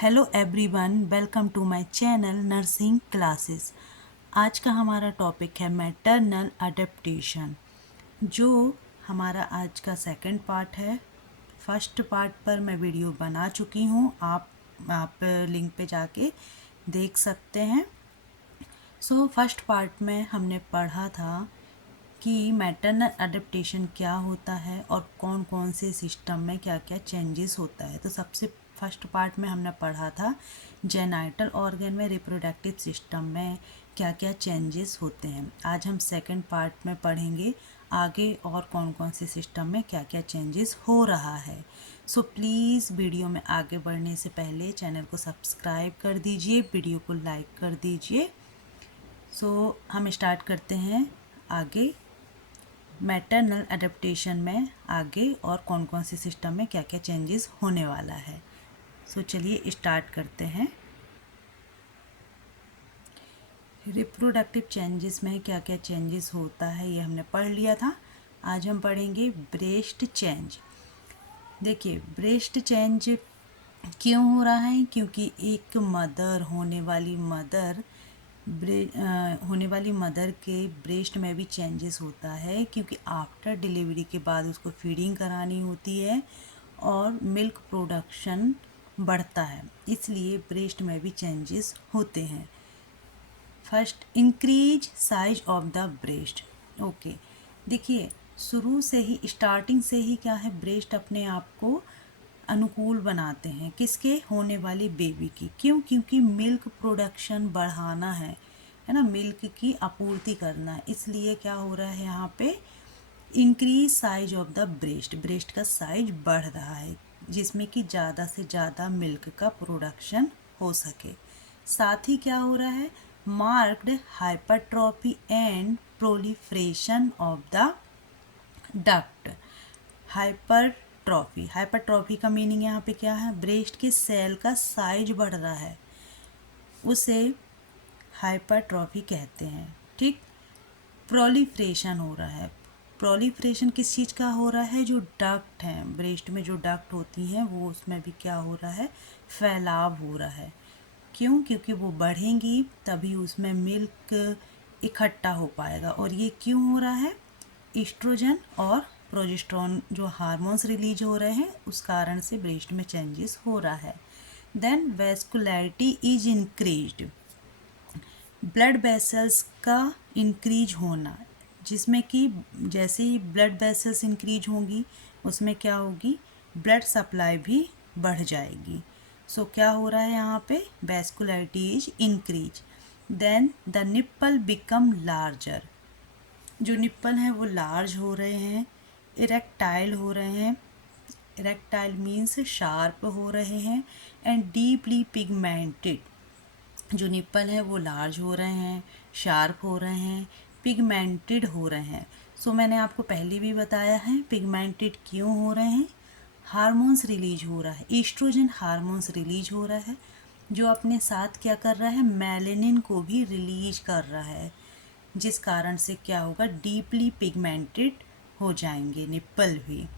Hello everyone, welcome to my channel nursing classes. आज का हमारा टॉपिक है मैटरनल अडेप्टेशन, जो हमारा आज का सेकंड पार्ट है। फर्स्ट पार्ट पर मैं वीडियो बना चुकी हूँ, आप लिंक पे जाके देख सकते हैं। फर्स्ट पार्ट में हमने पढ़ा था कि मैटरनल अडेप्टेशन क्या होता है और कौन कौन से सिस्टम में क्या क्या चेंजेस होता है। तो सबसे फर्स्ट पार्ट में हमने पढ़ा था जेनाइटल ऑर्गन में, रिप्रोडक्टिव सिस्टम में क्या क्या चेंजेस होते हैं। आज हम सेकंड पार्ट में पढ़ेंगे आगे और कौन कौन से सिस्टम में क्या क्या चेंजेस हो रहा है। प्लीज़ वीडियो में आगे बढ़ने से पहले चैनल को सब्सक्राइब कर दीजिए, वीडियो को लाइक कर दीजिए। हम स्टार्ट करते हैं आगे मैटरनल अडेप्टेशन में आगे और कौन कौन से सिस्टम में क्या क्या चेंजेस होने वाला है। चलिए स्टार्ट करते हैं। रिप्रोडक्टिव चेंजेस में क्या क्या चेंजेस होता है ये हमने पढ़ लिया था। आज हम पढ़ेंगे ब्रेस्ट चेंज। देखिए, ब्रेस्ट चेंज क्यों हो रहा है? क्योंकि एक होने वाली मदर के ब्रेस्ट में भी चेंजेस होता है, क्योंकि आफ्टर डिलीवरी के बाद उसको फीडिंग करानी होती है और मिल्क प्रोडक्शन बढ़ता है, इसलिए ब्रेस्ट में भी चेंजेस होते हैं। First, increase size of the breast. Okay, देखिए, शुरू से ही स्टार्टिंग से ही क्या है, ब्रेस्ट अपने आप को अनुकूल बनाते हैं किसके? होने वाली बेबी की। क्यों? क्योंकि मिल्क प्रोडक्शन बढ़ाना है ना, मिल्क की आपूर्ति करना है, इसलिए क्या हो रहा है यहाँ पे, increase size of the breast, breast का साइज बढ़ रहा है जिसमें कि ज़्यादा से ज़्यादा मिल्क का प्रोडक्शन हो सके। साथ ही क्या हो रहा है, marked hypertrophy and proliferation of the duct. Hypertrophy का मीनिंग यहाँ पे क्या है? ब्रेस्ट के सेल का साइज बढ़ रहा है, उसे हाइपरट्रॉफी कहते हैं। ठीक, प्रोलिफरेशन हो रहा है। प्रोलिफरेशन किस चीज़ का हो रहा है? जो डक्ट हैं, ब्रेस्ट में जो डक्ट होती हैं वो, उसमें भी क्या हो रहा है? फैलाव हो रहा है। क्यों? क्योंकि वो बढ़ेंगी तभी उसमें मिल्क इकट्ठा हो पाएगा। और ये क्यों हो रहा है? ईस्ट्रोजन और प्रोजेस्टेरोन जो हार्मोन्स रिलीज हो रहे हैं, उस कारण से ब्रेस्ट में चेंजेस हो रहा है। Then vascularity is increased, blood vessels का इंक्रीज होना, जिसमें कि जैसे ही ब्लड वेसल्स इंक्रीज होंगी उसमें क्या होगी, ब्लड सप्लाई भी बढ़ जाएगी। क्या हो रहा है यहाँ पे, vascularity is increase. Then the nipple become larger, जो निप्पल हैं वो लार्ज हो रहे हैं, इरेक्टाइल हो रहे हैं, इरेक्टाइल मीन्स शार्प हो रहे हैं, एंड डीपली पिगमेंटेड, जो निप्पल है वो लार्ज हो रहे हैं, शार्प हो रहे हैं, पिगमेंटेड हो रहे हैं। मैंने आपको पहले भी बताया है पिगमेंटेड क्यों हो रहे हैं। हार्मोन्स रिलीज हो रहा है, ईस्ट्रोजन हार्मोन्स रिलीज हो रहा है, जो अपने साथ क्या कर रहा है, मेलेनिन को भी रिलीज कर रहा है, जिस कारण से क्या होगा, डीपली पिगमेंटेड हो जाएंगे निप्पल भी।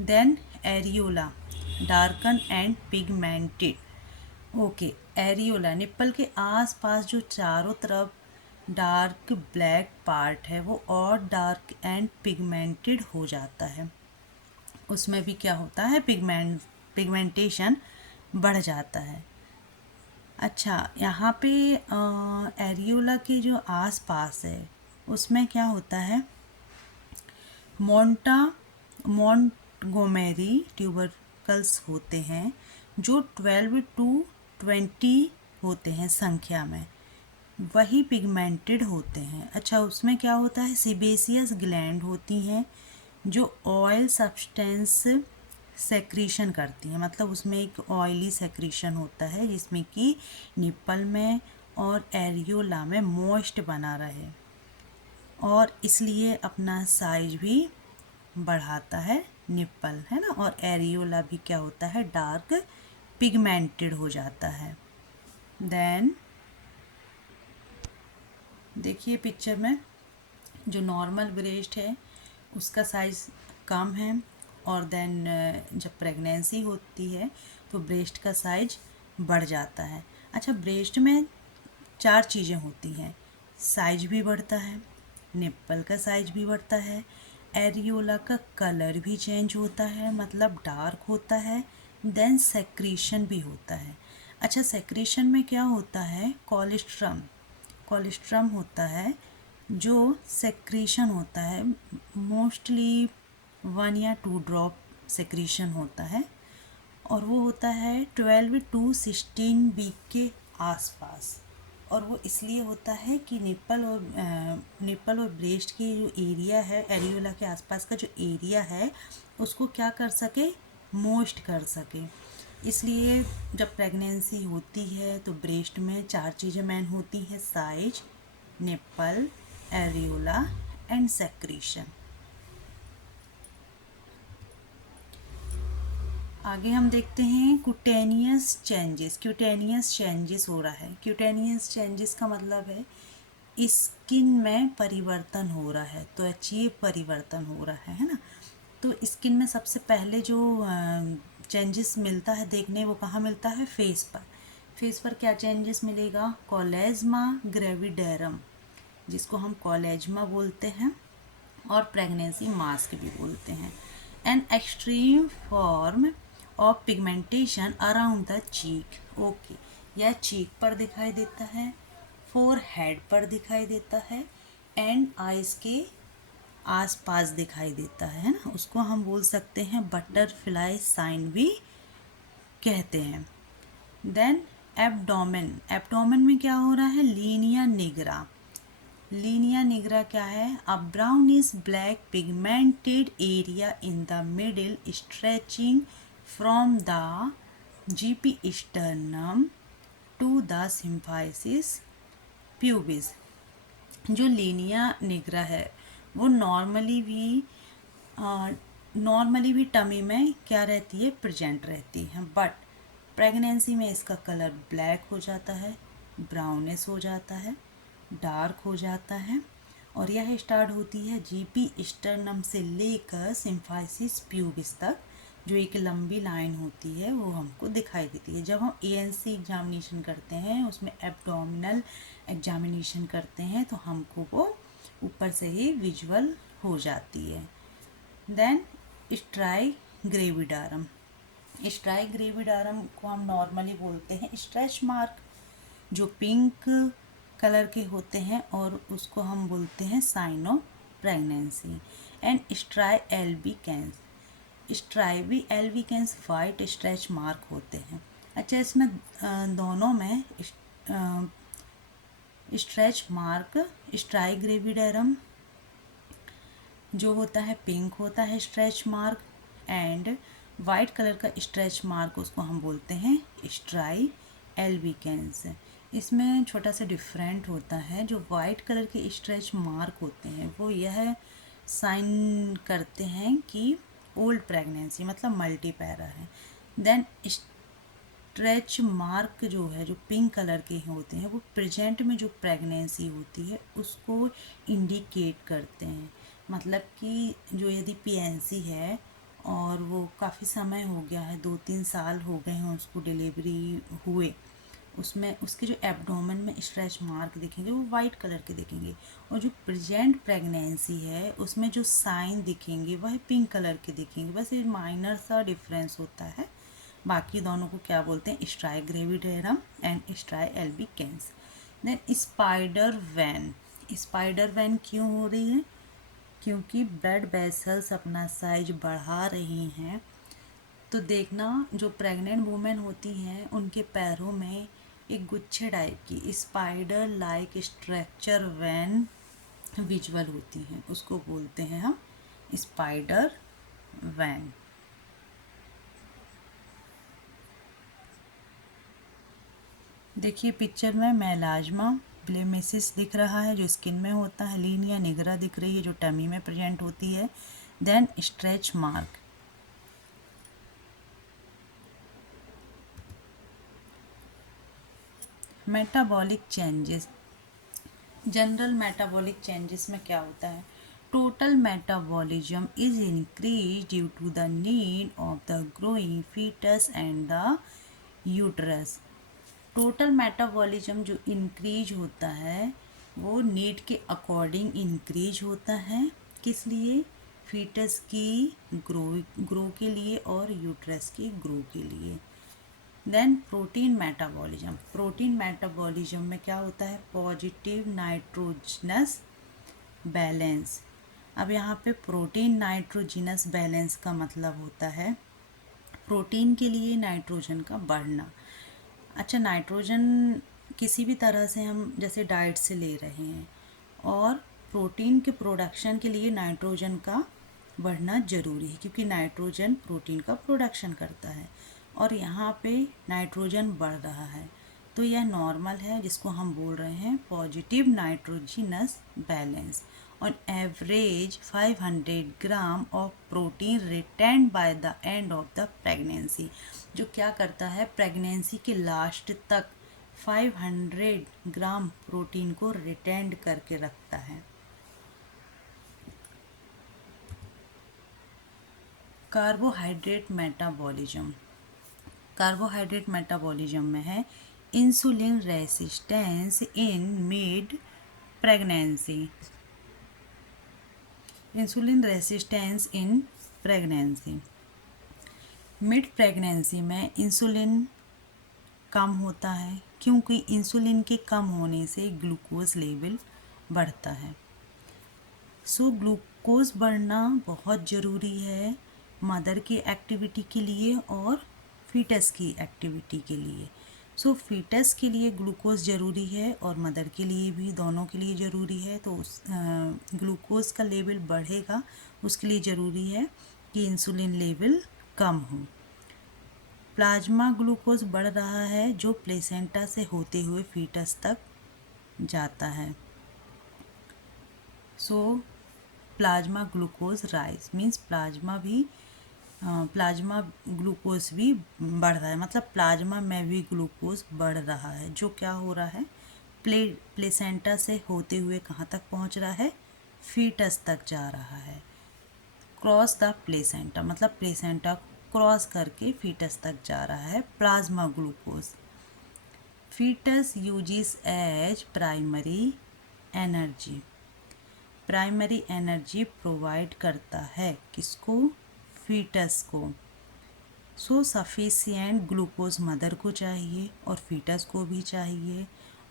Then areola darken and pigmented. Okay, areola, nipple के आसपास जो चारों तरफ डार्क ब्लैक पार्ट है वो और डार्क एंड पिगमेंटेड हो जाता है, उसमें भी क्या होता है, पिगमेंटेशन बढ़ जाता है। अच्छा, यहाँ पे एरियोला के जो आसपास है उसमें क्या होता है, मोंटगोमेरी ट्यूबरकल्स होते हैं, जो 12 to 20 होते हैं संख्या में, वही पिगमेंटेड होते हैं। अच्छा, उसमें क्या होता है, सीबेसियस ग्लैंड होती हैं जो ऑयल सब्सटेंस सेक्रीशन करती हैं, मतलब उसमें एक ऑयली सेक्रीशन होता है जिसमें कि निप्पल में और एरियोला में मॉइस्ट बना रहे, और इसलिए अपना साइज भी बढ़ाता है निप्पल, है ना। और एरियोला भी क्या होता है, डार्क पिगमेंटेड हो जाता है। देन देखिए पिक्चर में, जो नॉर्मल ब्रेस्ट है उसका साइज़ कम है, और देन जब प्रेगनेंसी होती है तो ब्रेस्ट का साइज बढ़ जाता है। अच्छा, ब्रेस्ट में 4 चीज़ें होती हैं, साइज भी बढ़ता है, निप्पल का साइज भी बढ़ता है, एरियोला का कलर भी चेंज होता है, मतलब डार्क होता है, देन सेक्रीशन भी होता है। अच्छा, सेक्रीशन में क्या होता है, कोलेस्ट्रम कोलेस्ट्रम होता है, जो सेक्रीशन होता है, मोस्टली 1 या 2 ड्रॉप सेक्रीशन होता है, और वो होता है 12 to 16 वीक के आसपास। और वो इसलिए होता है कि निप्पल और ब्रेस्ट के जो एरिया है, एरियोला के आसपास का जो एरिया है, उसको क्या कर सके, मोइस्ट कर सके। इसलिए जब प्रेगनेंसी होती है तो ब्रेस्ट में 4 चीज़ें मेन होती हैं, size, nipple, areola and secretion. आगे हम देखते हैं क्यूटेनियस चेंजेस। क्यूटेनियस चेंजेस हो रहा है। क्यूटेनियस चेंजेस का मतलब है स्किन में परिवर्तन हो रहा है, त्वचीय परिवर्तन हो रहा है ना। तो स्किन में सबसे पहले जो चेंजेस मिलता है देखने, वो कहाँ मिलता है, फेस पर। फेस पर क्या चेंजेस मिलेगा, कोलेज्मा ग्रेविडेरम, जिसको हम कोलेज्मा बोलते हैं, और प्रेगनेंसी मास्क भी बोलते हैं। An extreme form of pigmentation around the cheek. Okay, यह चीक पर दिखाई देता है, फोर हेड पर दिखाई देता है, एंड आइज के आसपास दिखाई देता है ना। उसको हम बोल सकते हैं बटरफ्लाई साइन भी कहते हैं। Then abdomen. एब्डोमेन में क्या हो रहा है, लीनिया निग्रा। लीनिया निग्रा क्या है, a brownish black pigmented area in the middle stretching from the xiphisternum to the symphysis pubis. जो लीनिया निग्रा है वो नॉर्मली भी टमी में क्या रहती है, प्रेजेंट रहती है, बट प्रेगनेंसी में इसका कलर ब्लैक हो जाता है, ब्राउनिश हो जाता है, डार्क हो जाता है, और यह स्टार्ट होती है जीपी स्टर्नम से लेकर सिम्फाइसिस प्यूबिस तक। जो एक लंबी लाइन होती है वो हमको दिखाई देती है। जब हम एएनसी एग्जामिनेशन करते हैं, उसमें एब्डोमिनल एग्जामिनेशन करते हैं, तो हमको वो ऊपर से ही विजुअल हो जाती है। देन स्ट्राई ग्रेविडारम। स्ट्राई ग्रेविडारम को हम नॉर्मली बोलते हैं स्ट्रेच मार्क, जो पिंक कलर के होते हैं, और उसको हम बोलते हैं sign of pregnancy. And striae albicans. Striae albicans white stretch mark होते हैं। अच्छा, इसमें दोनों में स्ट्रेच मार्क, स्ट्राई ग्रेविडारम जो होता है पिंक होता है stretch mark, and white colour का स्ट्रेच मार्क उसको हम बोलते हैं स्ट्राई एल्बिकेंस। इसमें छोटा सा डिफरेंट होता है, जो वाइट कलर के स्ट्रेच मार्क होते हैं वो यह साइन करते हैं कि ओल्ड प्रेगनेंसी मतलब मल्टीपैरा है। देन स्ट्रेच मार्क जो है, जो पिंक कलर के होते हैं, वो प्रेजेंट में जो प्रेगनेंसी होती है उसको इंडिकेट करते हैं। मतलब कि जो यदि पीएनसी है और वो काफ़ी समय हो गया है, 2-3 साल हो गए हैं उसको डिलीवरी हुए, उसमें उसके जो एब्डोमेन में स्ट्रेच मार्क दिखेंगे वो वाइट कलर के दिखेंगे, और जो प्रेजेंट प्रेगनेंसी है उसमें जो साइन दिखेंगे वह पिंक कलर के दिखेंगे। बस ये माइनर सा डिफरेंस होता है। बाकी दोनों को क्या बोलते हैं, striae gravidarum and striae albicans. Then spider vein. Spider vein क्यों हो रही है, क्योंकि ब्लड वेसल्स अपना साइज बढ़ा रही हैं। तो देखना, जो प्रेग्नेंट वुमेन होती हैं उनके पैरों में एक गुच्छे टाइप की spider like structure vein visual होती हैं, उसको बोलते हैं हम स्पाइडर वैन। देखिए पिक्चर में मेलाज्मा ब्लेमिसिस दिख रहा है जो स्किन में होता है, लीनिया निग्रा दिख रही है जो टमी में प्रेजेंट होती है, then stretch mark. Metabolic changes. General metabolic changes में क्या होता है, total metabolism is increase due to the need of the growing fetus and the uterus. Total metabolism जो इंक्रीज होता है वो नीड के अकॉर्डिंग इंक्रीज होता है। किस लिए? फीटस की ग्रो के लिए और यूट्रस की ग्रो के लिए। देन प्रोटीन मेटाबॉलिज्म में क्या होता है? Positive nitrogenous balance. अब यहाँ पे प्रोटीन नाइट्रोजनस बैलेंस का मतलब होता है प्रोटीन के लिए नाइट्रोजन का बढ़ना। अच्छा, नाइट्रोजन किसी भी तरह से हम जैसे डाइट से ले रहे हैं और प्रोटीन के प्रोडक्शन के लिए नाइट्रोजन का बढ़ना ज़रूरी है क्योंकि नाइट्रोजन प्रोटीन का प्रोडक्शन करता है और यहाँ पे नाइट्रोजन बढ़ रहा है तो यह नॉर्मल है, जिसको हम बोल रहे हैं positive nitrogenous balance. On average 500 gram of protein retained by the end of the pregnancy, जो क्या करता है प्रेगनेंसी के लास्ट तक 500 ग्राम प्रोटीन को रिटेंड करके रखता है। कार्बोहाइड्रेट मेटाबॉलिज्म में है insulin resistance in mid pregnancy. Mid pregnancy में इंसुलिन कम होता है क्योंकि इंसुलिन के कम होने से ग्लूकोज लेवल बढ़ता है। सो ग्लूकोज बढ़ना बहुत ज़रूरी है मदर की एक्टिविटी के लिए और फीटस की एक्टिविटी के लिए। सो फीटस के लिए ग्लूकोज ज़रूरी है और मदर के लिए भी, दोनों के लिए ज़रूरी है। तो ग्लूकोज का लेवल बढ़ेगा, उसके लिए ज़रूरी है कि इंसुलिन लेवल कम हो। प्लाज्मा ग्लूकोज बढ़ रहा है जो प्लेसेंटा से होते हुए फीटस तक जाता है। सो plasma glucose rise means plasma glucose भी बढ़ रहा है, मतलब प्लाज्मा में भी ग्लूकोज बढ़ रहा है। जो क्या हो रहा है प्लेसेंटा से होते हुए कहाँ तक पहुँच रहा है? फीटस तक जा रहा है। क्रॉस द प्लेसेंटा मतलब प्लेसेंटा क्रॉस करके फीटस तक जा रहा है plasma glucose. Fetus uses as primary energy provide करता है किसको? फीटस को। सो सफिशिएंट ग्लूकोज मदर को चाहिए और फीटस को भी चाहिए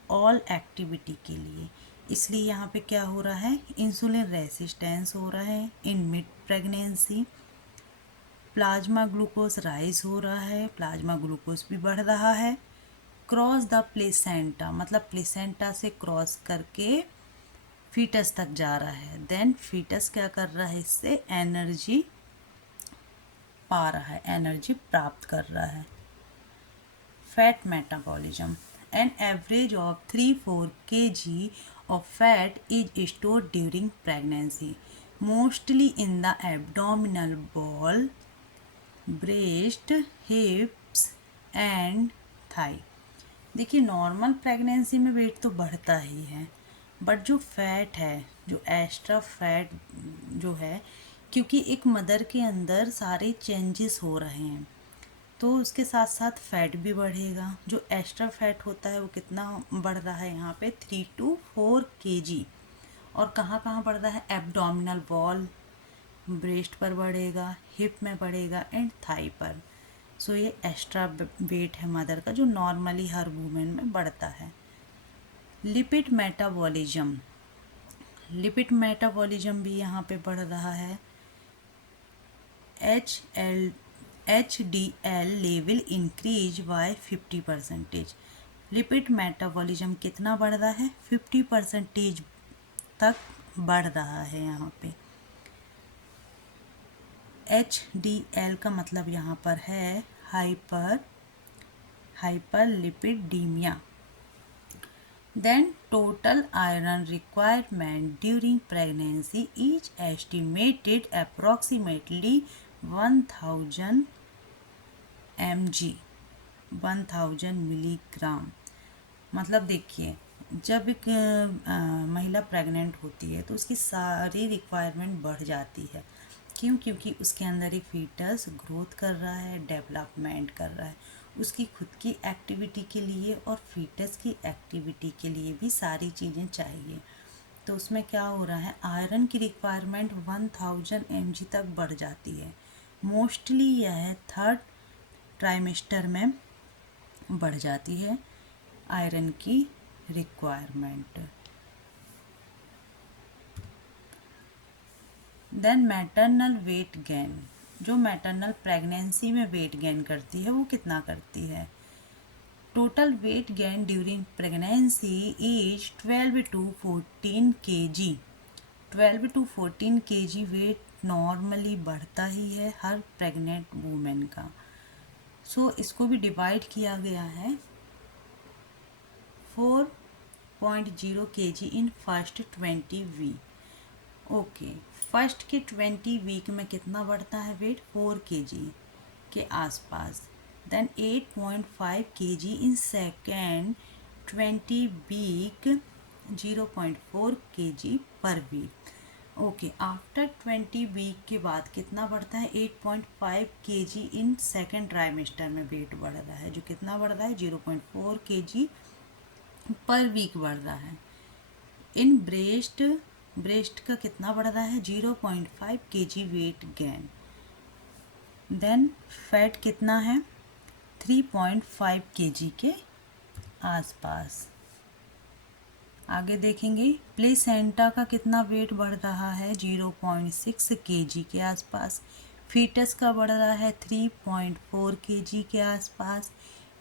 ऑल एक्टिविटी के लिए। इसलिए यहाँ पे क्या हो रहा है? इंसुलिन रेसिस्टेंस हो रहा है in mid pregnancy. Plasma glucose rise हो रहा है, प्लाज्मा ग्लूकोज भी बढ़ रहा है। क्रॉस द प्लेसेंटा मतलब प्लेसेंटा से क्रॉस करके फीटस तक जा रहा है। देन फीटस क्या कर रहा है? इससे एनर्जी पा रहा है, एनर्जी प्राप्त कर रहा है। Fat metabolism an average of 3-4 kg of fat is stored during pregnancy, mostly in the abdominal wall, breast, hips and thigh. देखिए नॉर्मल प्रेगनेंसी में वेट तो बढ़ता ही है, बट जो फैट है, जो एक्स्ट्रा फैट जो है, क्योंकि एक मदर के अंदर सारे चेंजेस हो रहे हैं तो उसके साथ साथ फैट भी बढ़ेगा। जो एक्स्ट्रा फैट होता है वो कितना बढ़ रहा है यहाँ पे? 3-4 kg। और कहाँ कहाँ बढ़ रहा है? एब्डोमिनल वॉल, ब्रेस्ट पर बढ़ेगा, हिप में बढ़ेगा एंड थाई पर। सो ये एक्स्ट्रा वेट है मदर का जो नॉर्मली हर वूमेन में बढ़ता है। लिपिड मेटाबॉलिज्म भी यहाँ पे बढ़ रहा है। HDL level increase by 50%। Lipid metabolism कितना बढ़ रहा है? 50% तक बढ़ रहा है यहाँ पे। HDL का मतलब यहाँ पर है hyperlipidaemia. Then total iron requirement during pregnancy is estimated approximately 1000 mg, 1000 milligram. मतलब देखिए जब एक महिला प्रेग्नेंट होती है तो उसकी सारी रिक्वायरमेंट बढ़ जाती है। क्यों? क्योंकि उसके अंदर एक फीटस ग्रोथ कर रहा है, डेवलपमेंट कर रहा है, उसकी खुद की एक्टिविटी के लिए और फीटस की एक्टिविटी के लिए भी सारी चीज़ें चाहिए। तो उसमें क्या हो रहा है, आयरन की रिक्वायरमेंट 1000 mg तक बढ़ जाती है। मोस्टली यह थर्ड ट्राइमेस्टर में बढ़ जाती है आयरन की requirement. Then maternal weight gain, जो मैटरनल प्रेगनेंसी में वेट गेन करती है वो कितना करती है? Total weight gain during pregnancy is 12 to 14 kg। 12 to 14 kg weight normally बढ़ता ही है हर प्रेग्नेंट वूमेन का। सो इसको भी डिवाइड किया गया है 4.0 kg in first 20 week. Okay, first के 20 वीक में कितना बढ़ता है वेट? 4 kg के आसपास। Then 8.5 kg in second 20 week, 0.4 kg per week. Okay, after 20 week के बाद कितना बढ़ता है? 8.5 kg इन सेकेंड ट्राइमेस्टर में वेट बढ़ रहा है, जो कितना बढ़ रहा है? 0.4 kg पर वीक बढ़ रहा है। इन ब्रेस्ट का कितना बढ़ रहा है? 0.5 kg weight gain. Then fat कितना है? 3.5 kg के आसपास। आगे देखेंगे प्लेसेंटा का कितना वेट बढ़ रहा है? 0.6 kg के आसपास। फीटस का बढ़ रहा है 3.4 kg के आसपास।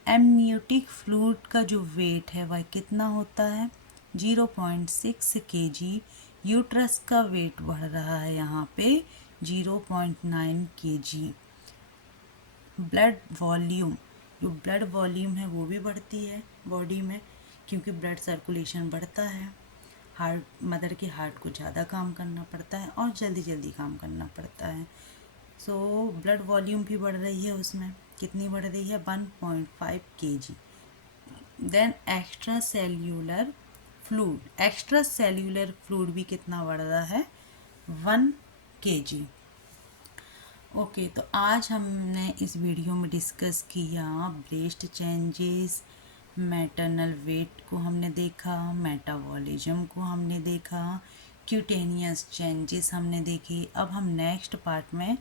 एमनियोटिक फ्लूइड का जो वेट है वह कितना होता है? 0.6 kg। यूट्रस का वेट बढ़ रहा है यहाँ पे 0.9 kg। ब्लड वॉल्यूम, जो ब्लड वॉल्यूम है वो भी बढ़ती है बॉडी में, क्योंकि ब्लड सर्कुलेशन बढ़ता है। हार्ट, मदर के हार्ट को ज़्यादा काम करना पड़ता है और जल्दी जल्दी काम करना पड़ता है। सो ब्लड वॉल्यूम भी बढ़ रही है उसमें। कितनी बढ़ रही है? 1.5 kg। Then extra cellular fluid भी कितना बढ़ रहा है? 1 kg। ओके, तो आज हमने इस वीडियो में डिस्कस किया ब्रेस्ट चेंजेस, मैटरनल वेट को हमने देखा, मेटाबॉलिज्म को हमने देखा, क्यूटेनियस चेंजेस हमने देखी। अब हम नेक्स्ट पार्ट में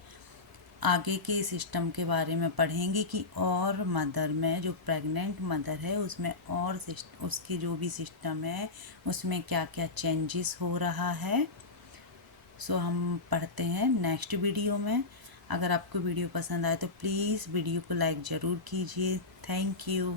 आगे के सिस्टम के बारे में पढ़ेंगे कि और मदर में, जो प्रेग्नेंट मदर है उसमें और उसके जो भी सिस्टम है उसमें क्या क्या चेंजेस हो रहा है। सो हम पढ़ते हैं नेक्स्ट वीडियो में। अगर आपको वीडियो पसंद आए तो प्लीज़ वीडियो को लाइक ज़रूर कीजिए। Thank you.